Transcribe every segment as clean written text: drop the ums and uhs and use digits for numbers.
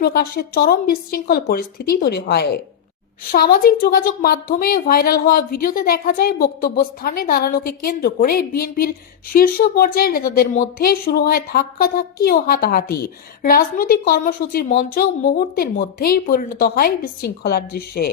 প্রকাশ্যে চরম বিশৃঙ্খল পরিস্থিতি তৈরি হয়। সামাজিক যোগাযোগ মাধ্যমে ভাইরাল হওয়া ভিডিওতে দেখা যায় বক্তব্য স্থানে দাঁড়ানোকে কেন্দ্র করে বিএনপির শীর্ষ পর্যায়ের নেতাদের মধ্যে শুরু হয় ধাক্কাধাক্কি ও হাতাহাতি। রাজনৈতিক কর্মসূচির মঞ্চ মুহূর্তের মধ্যেই পরিণত হয় বিশৃঙ্খলার দৃশ্যে।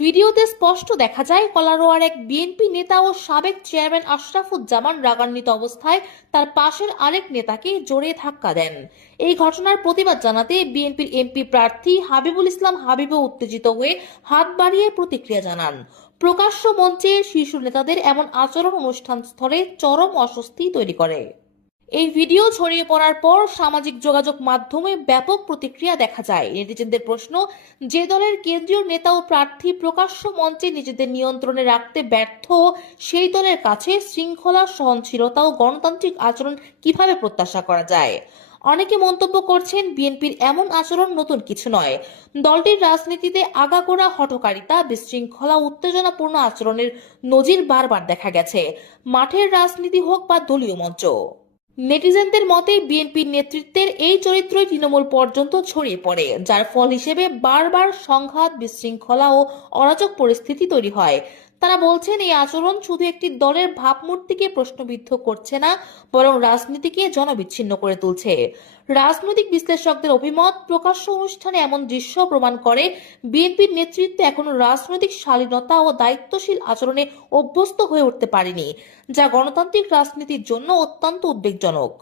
ভিডিওতে স্পষ্ট দেখা যায় কলারোয়ার এক বিএনপি নেতা ও সাবেক চেয়ারম্যান আশরাফুজ্জামান রাগান্বিত অবস্থায় তার পাশের আরেক নেতাকে জোরে ধাক্কা দেন। এই ঘটনার প্রতিবাদ জানাতে বিএনপির এমপি প্রার্থী হাবিবুল ইসলাম হাবিবও উত্তেজিত হয়ে হাত বাড়িয়ে প্রতিক্রিয়া জানান। প্রকাশ্য মঞ্চে শীর্ষ নেতাদের এমন আচরণ অনুষ্ঠান স্থলে চরম অস্বস্তি তৈরি করে। এই ভিডিও ছড়িয়ে পড়ার পর সামাজিক যোগাযোগ মাধ্যমে ব্যাপক প্রতিক্রিয়া দেখা যায়। নেটিজেনদের প্রশ্ন, যে দলের কেন্দ্রীয় নেতা ও প্রার্থী প্রকাশ্য মঞ্চে নিজেদের নিয়ন্ত্রণে রাখতে ব্যর্থ, সেই দলের কাছে শৃঙ্খলা, সহনশীলতা ও গণতান্ত্রিক আচরণ কিভাবে প্রত্যাশা করা যায়? অনেকে মন্তব্য করছেন, বিএনপির এমন আচরণ নতুন কিছু নয়। দলটির রাজনীতিতে আগাগোড়া হঠকারিতা, বিশৃঙ্খলা, উত্তেজনাপূর্ণ আচরণের নজির বারবার দেখা গেছে, মাঠের রাজনীতি হোক বা দলীয় মঞ্চ। নেটিজেনদের মতে বিএনপির নেতৃত্বের এই চরিত্রই তৃণমূল পর্যন্ত ছড়িয়ে পড়ে, যার ফল হিসেবে বারবার সংঘাত, বিশৃঙ্খলা ও অরাজক পরিস্থিতি তৈরি হয়। তারা বলছেন, এই আচরণ শুধু একটি দলের ভাবমূর্তিকে প্রশ্নবিদ্ধ করছে না, বরং রাজনীতিকে জনবিচ্ছিন্ন করে তুলছে। রাজনৈতিক বিশ্লেষকদের অভিমত, প্রকাশ্য অনুষ্ঠানে এমন দৃশ্য প্রমাণ করে বিএনপির নেতৃত্ব এখনো রাজনৈতিক শালীনতা ও দায়িত্বশীল আচরণে অভ্যস্ত হয়ে উঠতে পারেনি, যা গণতান্ত্রিক রাজনীতির জন্য অত্যন্ত উদ্বেগজনক।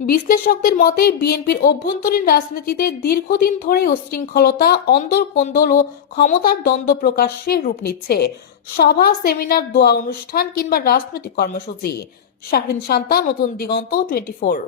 বিশ্লেষকদের মতে বিএনপির অভ্যন্তরীণ রাজনীতিতে দীর্ঘদিন ধরে উচ্ছৃঙ্খলতা, অন্দরকন্দল ও ক্ষমতার দ্বন্দ্ব প্রকাশ্যে রূপ নিচ্ছে। সভা, সেমিনার, দোয়া অনুষ্ঠান কিংবা রাজনৈতিক কর্মসূচি। শাহরিন শান্তা, নতুন দিগন্ত, 24।